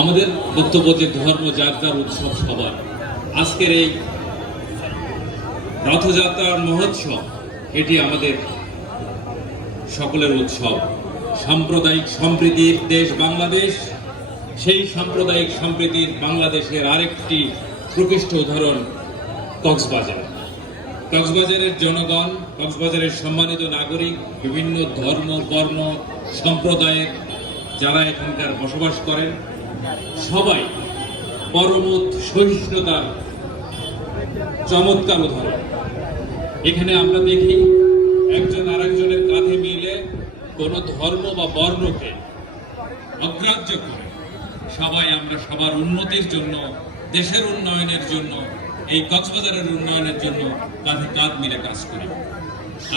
আমাদের বক্তব্য যে ধর্ম, যার যার উৎসব সবার। আজকের এই রথযাত্রার মহোৎসব, এটি আমাদের সকলের উৎসব। সাম্প্রদায়িক সম্প্রীতির দেশ বাংলাদেশ, সেই সাম্প্রদায়িক সম্প্রীতির বাংলাদেশের আরেকটি প্রকৃষ্ট উদাহরণ, কক্সবাজার। কক্সবাজারের জনগণ, কক্সবাজারের সম্মানিত নাগরিক, বিভিন্ন ধর্ম বর্ণ সম্প্রদায়ের যারা এখানকার বসবাস করেন সবাই পরমত সহিষ্ণুতার চমৎকার উদাহরণ। এখানে আমরা দেখি একজন আরেকজনের কাঁধে মিলে কোনো ধর্ম বা বর্ণকে অগ্রাহ্য করে। সবাই আমরা সবার উন্নতির জন্য, দেশের উন্নয়নের জন্য, এই কক্সবাজারের উন্নয়নের জন্য কাঁধে কাঁধ মিলে কাজ করি।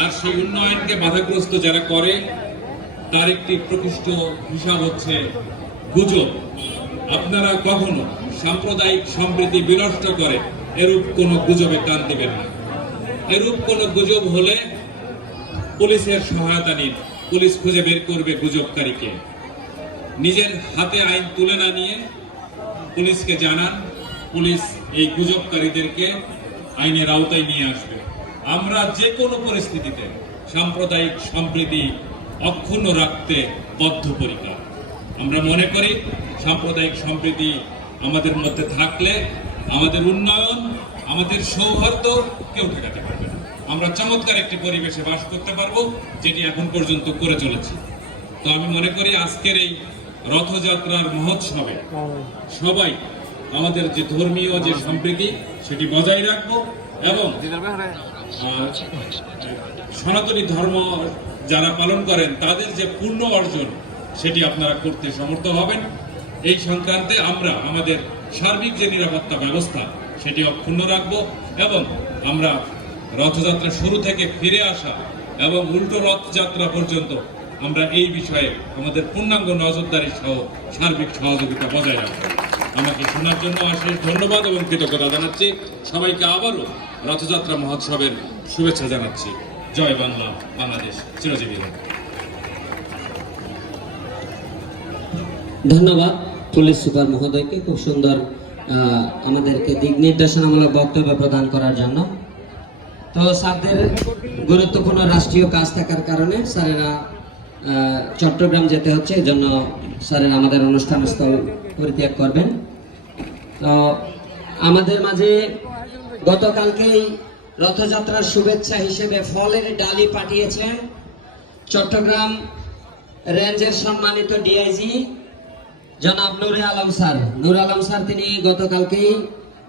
আর সেই উন্নয়নকে বাধাগ্রস্ত যারা করে, তার একটি প্রকৃষ্ট হিসাব হচ্ছে গুজব। আপনারা কখনো সাম্প্রদায়িক সম্প্রীতি বিনষ্ট করে এরূপ কোনো গুজবে কান দিবেন না। এরূপ কোনো গুজব হলে পুলিশের সহায়তা নিন। পুলিশ খুঁজে বের করবে গুজবকারীকে। নিজের হাতে আইন তুলে না নিয়ে পুলিশকে জানান, পুলিশ এই গুজবকারীদেরকে আইনের আওতায় নিয়ে আসবে। আমরা যে কোনো পরিস্থিতিতে সাম্প্রদায়িক সম্প্রীতি অক্ষুণ্ণ রাখতে বদ্ধপরিকর। আমরা মনে করি সাম্প্রদায়িক সম্প্রীতি আমাদের মধ্যে থাকলে আমাদের উন্নয়ন, আমাদের সৌহার্দ্য কেউ ঠেকাতে পারবে না। আমরা চমৎকার একটি পরিবেশে বাস করতে পারব, যেটি এখন পর্যন্ত করে চলেছি। তো আমি মনে করি আজকের এই রথযাত্রার মহোৎসবে সবাই আমাদের যে ধর্মীয় যে সম্প্রীতি, সেটি বজায় রাখব এবং সনাতনী ধর্ম যারা পালন করেন, তাদের যে পূর্ণ অর্জন, সেটি আপনারা করতে সমর্থ হবেন। এই সংক্রান্তে আমরা আমাদের সার্বিক যে নিরাপত্তা ব্যবস্থা, সেটি অক্ষুণ্ণ রাখব এবং আমরা রথযাত্রা শুরু থেকে ফিরে আসা এবং উল্টো রথযাত্রা পর্যন্ত আমরা এই বিষয়ে আমাদের পূর্ণাঙ্গ নজরদারি সহ সার্বিক সহযোগিতা বজায় রাখব। আমাকে শোনার জন্য অশেষ ধন্যবাদ এবং কৃতজ্ঞতা জানাচ্ছি। সবাইকে আবারও রথযাত্রা মহোৎসবের শুভেচ্ছা জানাচ্ছি। জয় বাংলা, বাংলাদেশ চিরজীবী ধন্যবাদ। পুলিশ সুপার মহোদয়কে খুব সুন্দর আমাদেরকে দিক নির্দেশনামূলক বক্তব্য প্রদান করার জন্য। তো স্যারদের গুরুত্বপূর্ণ রাষ্ট্রীয় কাজ থাকার কারণে স্যারেরা চট্টগ্রাম যেতে হচ্ছে, এজন্য স্যারেরা আমাদের অনুষ্ঠান স্থল পরিত্যাগ করবেন। তো আমাদের মাঝে গতকালকেই রথযাত্রার শুভেচ্ছা হিসেবে ফলের ডালি পাঠিয়েছেন চট্টগ্রাম রেঞ্জের সম্মানিত ডিআইজি জনাব নুরে আলম স্যার। নুর আলম স্যার তিনি গতকালকেই